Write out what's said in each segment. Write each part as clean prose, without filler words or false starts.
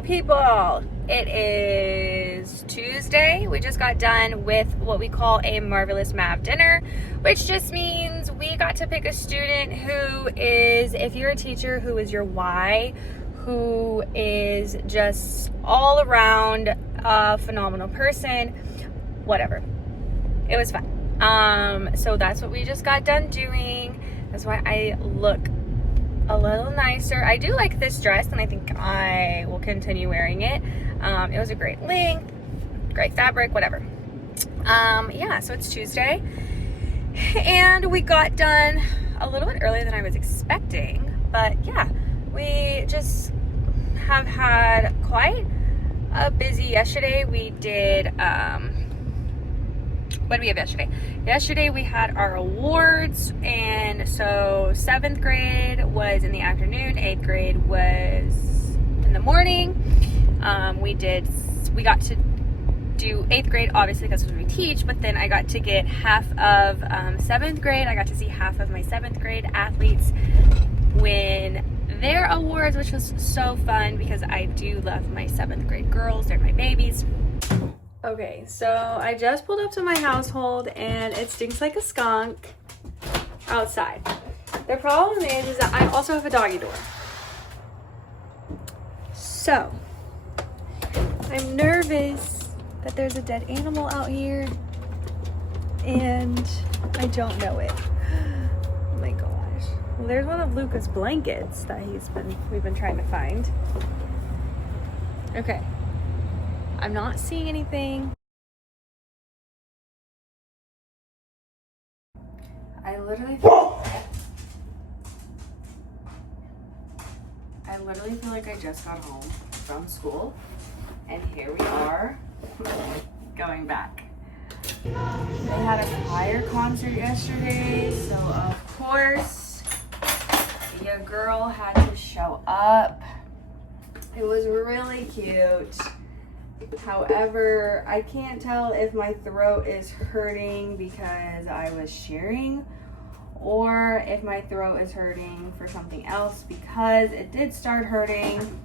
Hello people, it is Tuesday. We just got done with what we call a Marvelous Mav dinner, which just means we got to pick a student who is, if you're a teacher, who is your why, who is just all around a phenomenal person, whatever. It was fun. So that's what we just got done doing. That's why I look a little nicer. I do like this dress and I think I will continue wearing it. It was a great length, great fabric, whatever. Yeah, so it's Tuesday and we got done a little bit earlier than I was expecting, but yeah, we just have had quite a busy yesterday. We did, what did we have yesterday? Yesterday we had our awards, and so 7th grade was in the afternoon, 8th grade was in the morning. We got to do 8th grade, obviously, because that's what we teach, but then I got to get half of 7th grade. I got to see half of my 7th grade athletes win their awards, which was so fun because I do love my 7th grade girls. They're my babies. Okay, so I just pulled up to my household and it stinks like a skunk outside. The problem is that I also have a doggy door. So, I'm nervous that there's a dead animal out here and I don't know it. Oh my gosh. Well, there's one of Luca's blankets that we've been trying to find. Okay. I'm not seeing anything. I literally feel like I just got home from school and here we are going back. They had a choir concert yesterday, so of course your girl had to show up. It was really cute. However, I can't tell if my throat is hurting because I was cheering or if my throat is hurting for something else because it did start hurting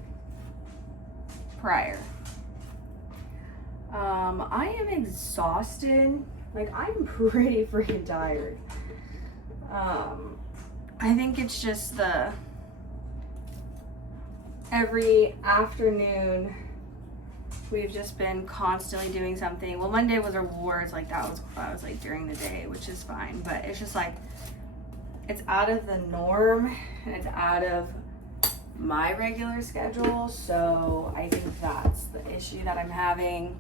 prior. I am exhausted. Like, I'm pretty freaking tired. I think it's just every afternoon we've just been constantly doing something. Well, Monday was awards, like that was like during the day, which is fine, but it's just like, it's out of the norm and it's out of my regular schedule. So I think that's the issue that I'm having.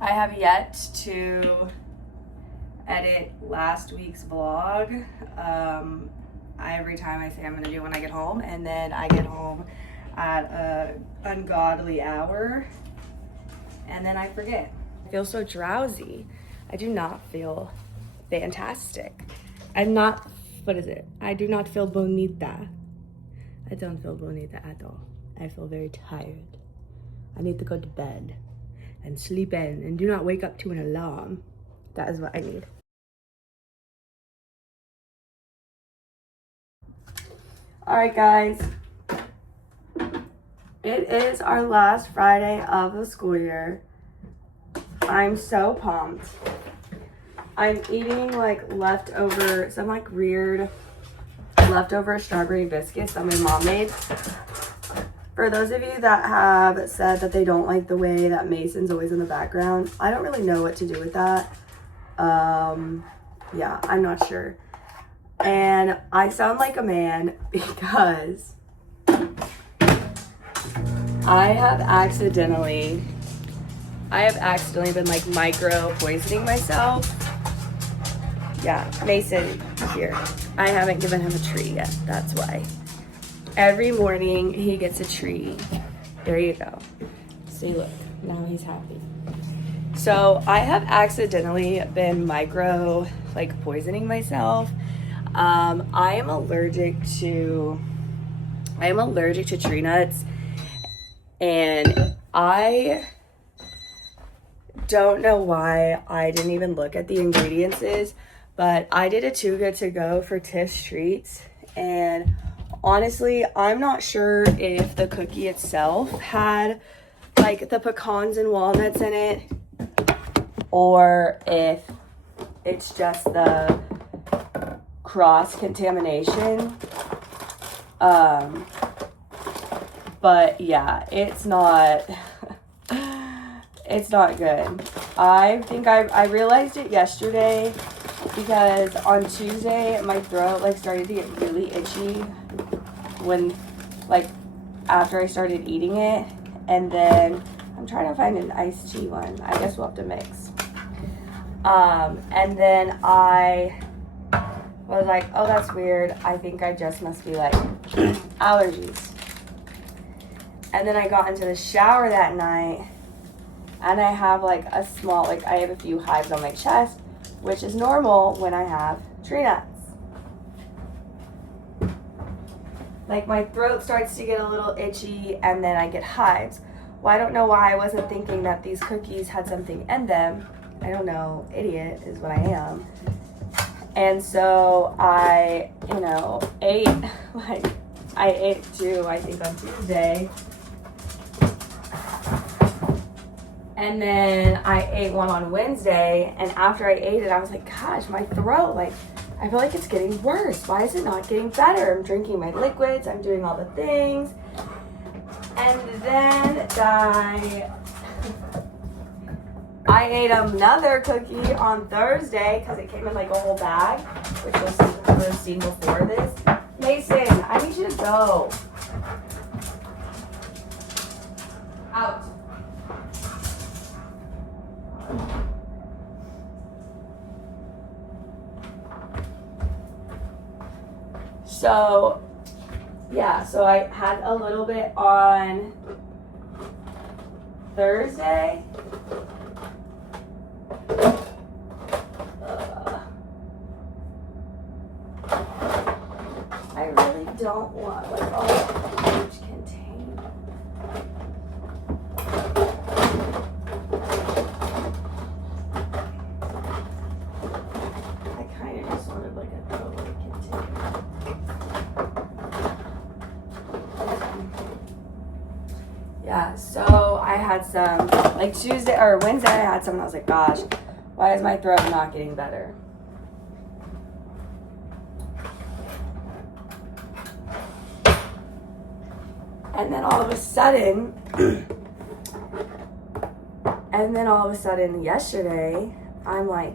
I have yet to edit last week's vlog. Every time I say I'm gonna do it when I get home, and then I get home at an ungodly hour and then I forget. I feel so drowsy. I do not feel fantastic. I'm not, what is it? I do not feel bonita. I don't feel bonita at all. I feel very tired. I need to go to bed and sleep in and do not wake up to an alarm. That is what I need. All right, guys. It is our last Friday of the school year. I'm so pumped. I'm eating like leftover, some like weird leftover strawberry biscuits that my mom made. For those of you that have said that they don't like the way that Mason's always in the background, I don't really know what to do with that. Yeah, I'm not sure. And I sound like a man because I have accidentally been like micro poisoning myself. Yeah, Mason here. I haven't given him a tree yet, that's why. Every morning he gets a tree. There you go. See, look, now he's happy. So I have accidentally been micro like poisoning myself. I am allergic to tree nuts. And I don't know why I didn't even look at the ingredients, but I did a Too Good To Go for Tiff's Treats, and Honestly, I'm not sure if the cookie itself had like the pecans and walnuts in it, or if it's just the cross contamination. But yeah, it's not it's not good. I think I realized it yesterday because on Tuesday my throat like started to get really itchy when like after I started eating it, and then I'm trying to find an iced tea one. I guess we'll have to mix. And then I was like, oh, that's weird. I think I just must be like allergies. And then I got into the shower that night, and I have like a small, like I have a few hives on my chest, which is normal when I have tree nuts. Like my throat starts to get a little itchy, and then I get hives. Well, I don't know why I wasn't thinking that these cookies had something in them. I don't know, idiot is what I am. And so I, ate, like, I ate two, I think, on Tuesday. And then I ate one on Wednesday, and after I ate it, I was like, gosh, my throat, like, I feel like it's getting worse. Why is it not getting better? I'm drinking my liquids, I'm doing all the things. And then I ate another cookie on Thursday because it came in like a whole bag, which was seen before this. Mason, I need you to go. Out. So, yeah, so I had a little bit on Thursday. I really don't want like all the huge container. I kind of just wanted like a totally container. Yeah, so I had some like Tuesday or Wednesday I had some, and I was like, gosh, why is my throat not getting better? And then all of a sudden, yesterday, I'm like,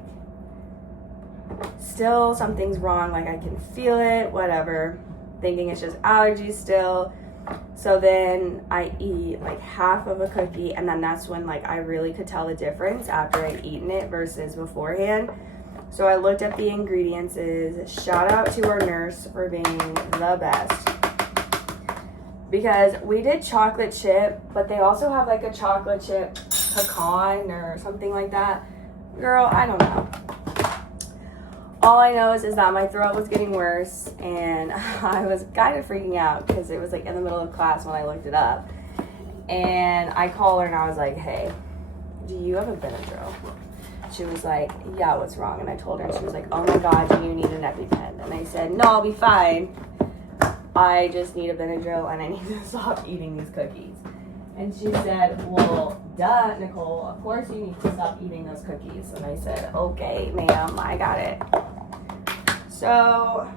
still something's wrong, like I can feel it, whatever, thinking it's just allergies still. So then I eat like half of a cookie, and then that's when like I really could tell the difference after I'd eaten it versus beforehand. So I looked up the ingredients. Shout out to our nurse for being the best. Because we did chocolate chip, but they also have like a chocolate chip pecan or something like that. Girl, I don't know. All I know is that my throat was getting worse, and I was kind of freaking out because it was like in the middle of class when I looked it up. And I called her and I was like, hey, do you have a Benadryl? She was like, yeah, what's wrong? And I told her, and she was like, oh my God, do you need an EpiPen? And I said, no, I'll be fine. I just need a Benadryl and I need to stop eating these cookies. And she said, well, duh, Nicole, of course you need to stop eating those cookies. And I said, okay, ma'am, I got it. So,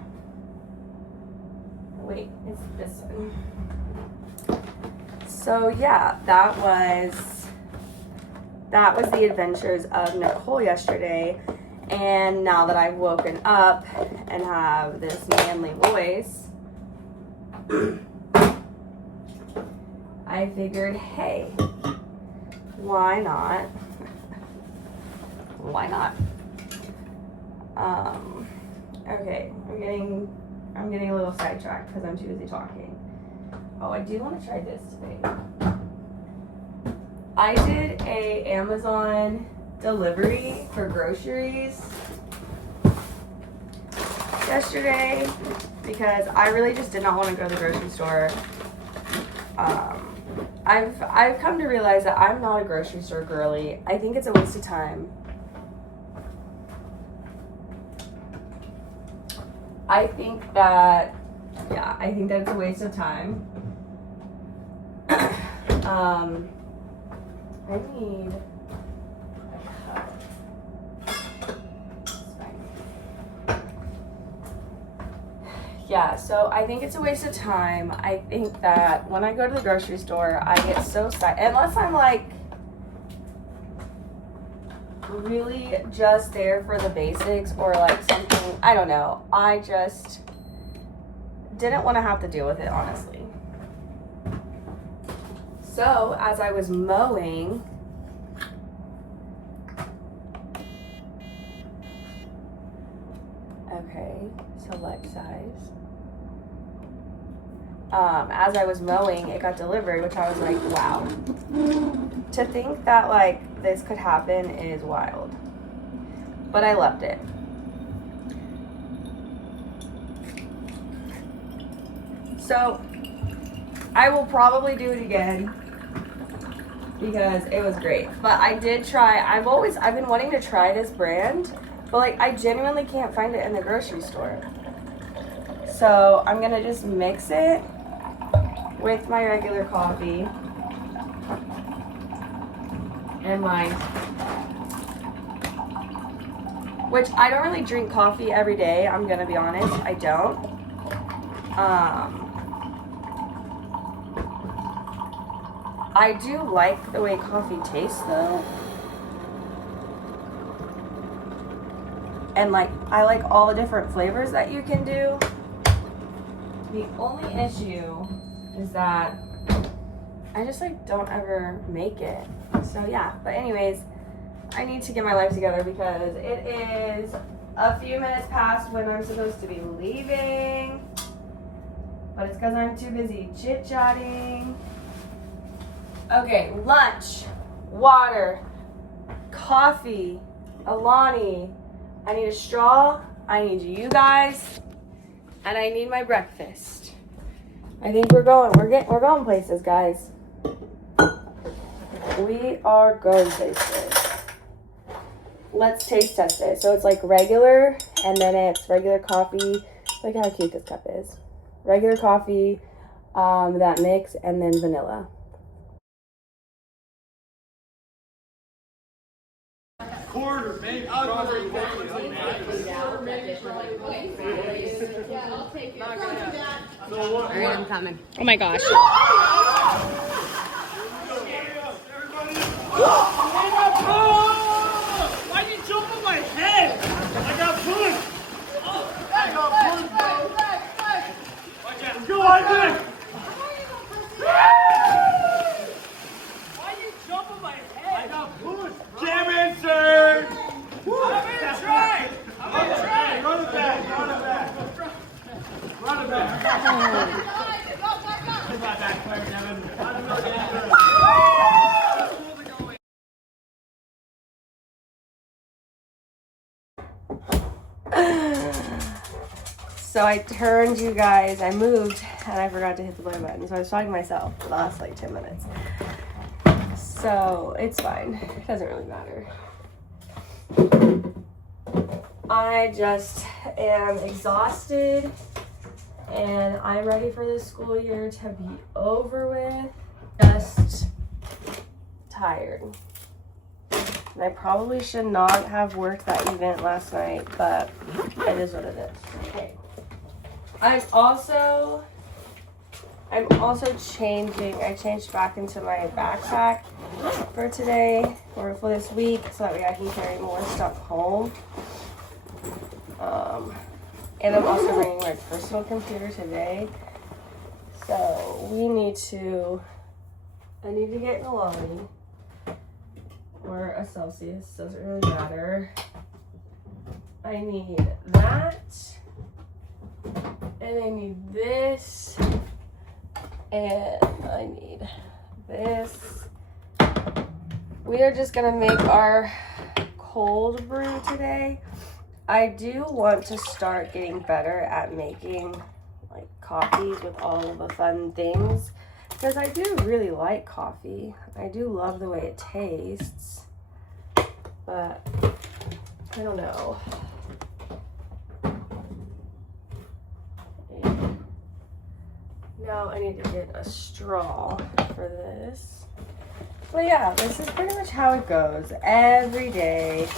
wait, it's this one. So yeah, that was the adventures of Nicole yesterday. And now that I've woken up and have this manly voice, I figured, hey, why not? Why not? Okay, I'm getting a little sidetracked because I'm too busy talking. Oh, I do want to try this today. I did a Amazon delivery for groceries yesterday because I really just did not want to go to the grocery store. I've come to realize that I'm not a grocery store girly. I think it's a waste of time. I think that Yeah, I think that's a waste of time. I need a cup. Yeah, so I think it's a waste of time. I think that when I go to the grocery store, I get so sad. Unless I'm like really just there for the basics or like something, I don't know. I just didn't want to have to deal with it, honestly. So as I was mowing, okay, select size. As I was mowing, it got delivered, which I was like, wow. To think that like this could happen is wild. But I loved it. So I will probably do it again because it was great. But I did try, I've been wanting to try this brand, but like I genuinely can't find it in the grocery store. So I'm gonna just mix it with my regular coffee and mine, which I don't really drink coffee every day, I'm gonna be honest, I don't. I do like the way coffee tastes though. And like, I like all the different flavors that you can do. The only issue is that I just like don't ever make it. So yeah, but anyways, I need to get my life together because it is a few minutes past when I'm supposed to be leaving. But it's because I'm too busy chit-chatting. Okay, lunch, water, coffee, Alani. I need a straw, I need you guys, and I need my breakfast. I think we're going places, guys. We are going places. Let's taste test it. So it's like regular, and then it's regular coffee. Look how cute this cup is. Regular coffee, that mix, and then vanilla. Quarter, maybe. I'll take it. I am coming. Oh my gosh. Why'd you jump on my head? I got pushed. I got pushed, bro. Watch out. Go on, dude. Why'd you jump on my head? I got pushed. Jam insert. I'm gonna try. Run it back. Run it back. Run it back. Get my back player, Devin. So I turned you guys, I moved, and I forgot to hit the play button. So I was talking to myself for the last like 10 minutes. So it's fine. It doesn't really matter. I just am exhausted and I'm ready for this school year to be over with. Just tired. And I probably should not have worked that event last night, but it is what it is. Okay. I'm also changing. I changed back into my backpack for today or for this week so that way I can carry more stuff home. And I'm also bringing my personal computer today. So I need to get an Alani or a Celsius, doesn't really matter. I need that, and I need this, and I need this. We are just gonna make our cold brew today. I do want to start getting better at making like coffees with all of the fun things because I do really like coffee. I do love the way it tastes, but I don't know. out. I need to get a straw for this. But yeah, this is pretty much how it goes every day.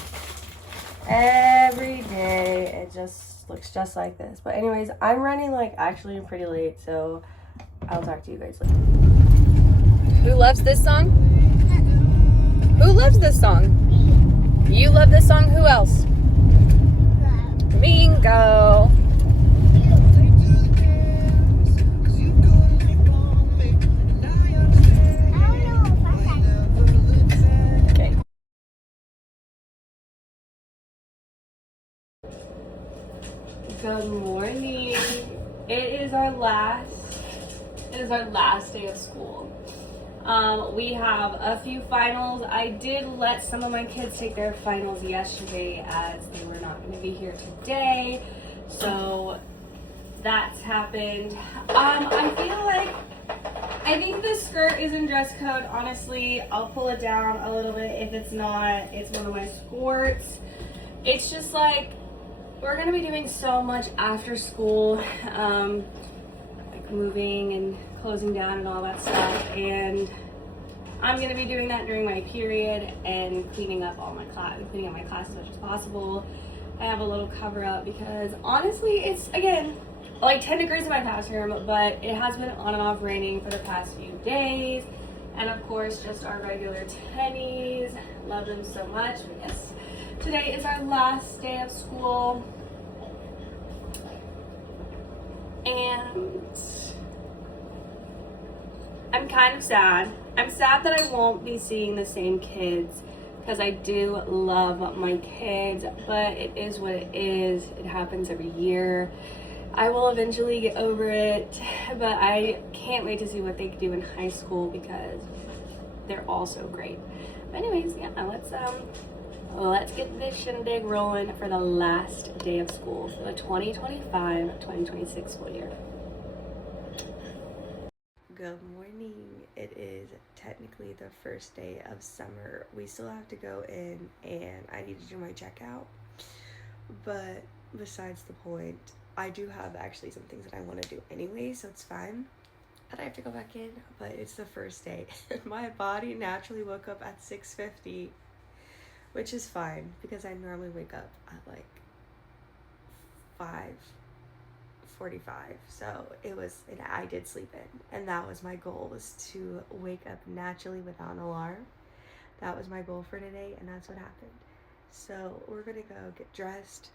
Every day it just looks just like this. But anyways, I'm running like actually pretty late, so I'll talk to you guys later. Who loves this song? Who loves this song? You love this song? Who else? Bingo. Okay. Good morning. It is our last day of school. We have a few finals. I did let some of my kids take their finals yesterday as they were not going to be here today. So that's happened. I think the skirt is in dress code. Honestly, I'll pull it down a little bit. If it's not, it's one of my skirts. It's just like, we're going to be doing so much after school. Like moving and closing down and all that stuff, and I'm gonna be doing that during my period and cleaning up my class as much as possible. I have a little cover up because honestly it's again like 10 degrees in my classroom, but it has been on and off raining for the past few days, and of course just our regular tennies, love them so much. Yes, today is our last day of school, and I'm kind of sad. I'm sad that I won't be seeing the same kids because I do love my kids, but it is what it is. It happens every year. I will eventually get over it, but I can't wait to see what they do in high school because they're all so great. But anyways, yeah, let's get this shindig rolling for the last day of school for the 2025-2026 school year. Good morning. It is technically the first day of summer. We still have to go in and I need to do my checkout. But besides the point, I do have actually some things that I want to do anyway, so it's fine. And I have to go back in, but it's the first day. My body naturally woke up at 6:50, which is fine because I normally wake up at like 5:45, so I did sleep in, and that was my goal, was to wake up naturally without an alarm. That was my goal for today, and that's what happened. So we're gonna go get dressed.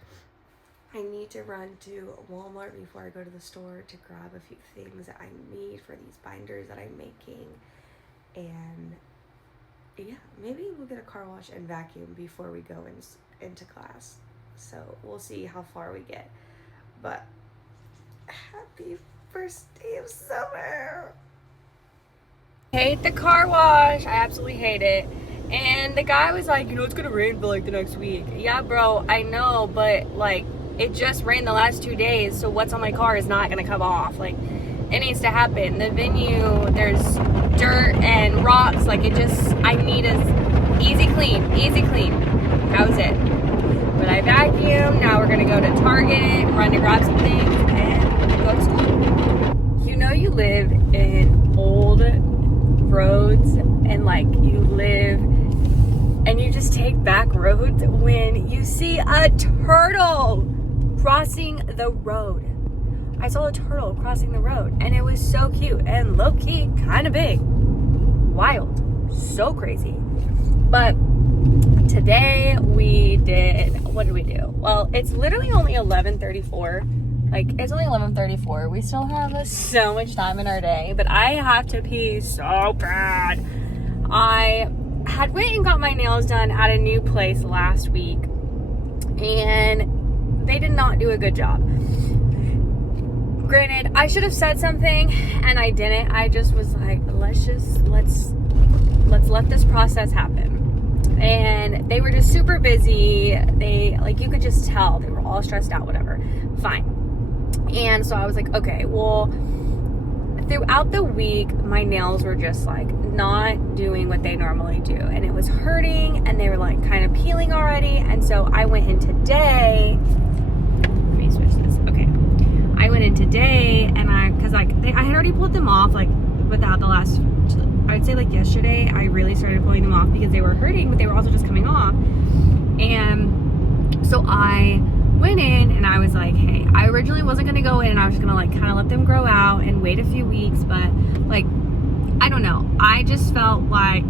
I need to run to Walmart before I go to the store to grab a few things that I need for these binders that I'm making, and yeah, maybe we'll get a car wash and vacuum before we go into class. So we'll see how far we get, but happy first day of summer. Hate the car wash. I absolutely hate it. And the guy was like, it's gonna rain for like the next week. Yeah, bro, I know, but like it just rained the last 2 days, so what's on my car is not gonna come off. Like, it needs to happen. The venue, there's dirt and rocks, like I need a easy clean. That was it. But I vacuumed. Now we're gonna go to Target, run to grab some things, and go to school. You live in old roads and like you live and you just take back roads when you see a turtle crossing the road. I saw a turtle crossing the road and it was so cute and low-key kind of big. Wild. So crazy. But today what did we do? Well, it's literally only 11:34. It's only 11:34. We still have so much time in our day, but I have to pee so bad. I had went and got my nails done at a new place last week, and they did not do a good job. Granted, I should have said something, and I didn't. I just was like, let's let this process happen. And they were just super busy. They, you could just tell they were all stressed out, whatever. Fine. And so I was like, okay, well, throughout the week, my nails were just not doing what they normally do. And it was hurting, and they were kind of peeling already. And so I went in today. Let me switch this. Okay. I went in today and because like I had already pulled them off like without the last, I'd say like yesterday I really started pulling them off because they were hurting, but they were also just coming off. And so I went in and I was like, hey, I originally wasn't gonna go in and I was just gonna like kind of let them grow out and wait a few weeks, but like I don't know, I just felt like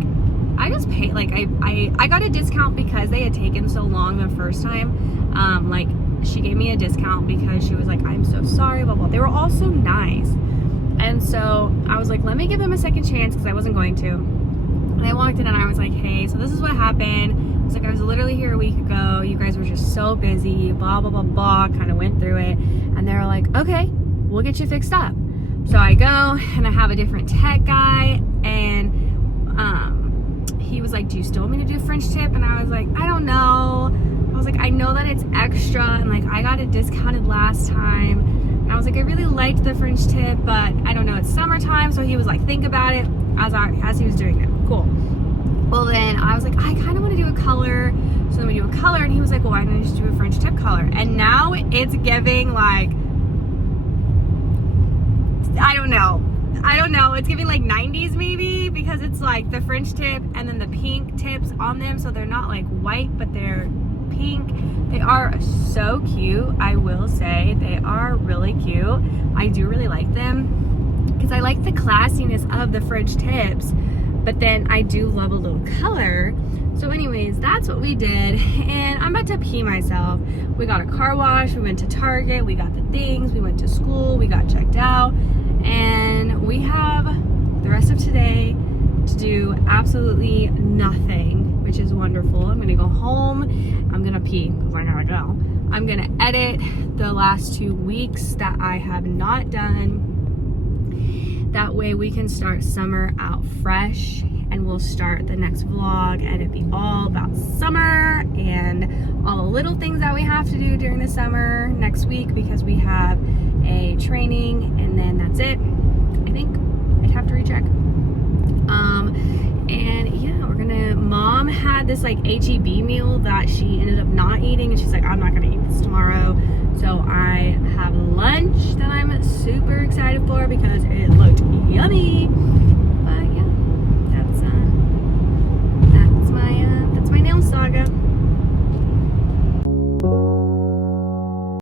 I just paid, like I got a discount because they had taken so long the first time. Like she gave me a discount because she was like, I'm so sorry, blah blah. They were all so nice, and so I was like, let me give them a second chance because I wasn't going to. And I walked in and I was like, hey, so this is what happened. I was like, I was literally here a week ago. You guys were just so busy, blah blah blah blah. Kind of went through it, and they were like, okay, we'll get you fixed up. So I go and I have a different tech guy, and he was like, do you still want me to do French tip? And I was like, I don't know. I was like, I know that it's extra and like I got it discounted last time. And I was like, I really liked the French tip, but I don't know, it's summertime. So he was like, think about it as he was doing it. Cool. Well then I was like, I kind of want to do a color. So then we do a color, and he was like, well, why don't you just do a French tip color? And now it's giving like, I don't know, it's giving like 90s maybe, because it's like the French tip and then the pink tips on them, so they're not like white but they're pink. They are so cute, I will say. They are really cute. I do really like them because I like the classiness of the French tips, but then I do love a little color. So anyways, that's what we did, and I'm about to pee myself. We got a car wash, we went to Target, we got the things, we went to school, we got checked out, and we have the rest of today to do absolutely nothing, which is wonderful. I'm gonna go home, I'm gonna pee because I gotta go. I'm gonna edit the last 2 weeks that I have not done. That way we can start summer out fresh, and we'll start the next vlog and it'll be all about summer and all the little things that we have to do during the summer next week, because we have a training and then that's it. I think I'd have to recheck. And yeah, Mom had this like HEB meal that she ended up not eating, and she's like, I'm not gonna eat this tomorrow. So I have lunch that I'm super excited for because it looked yummy.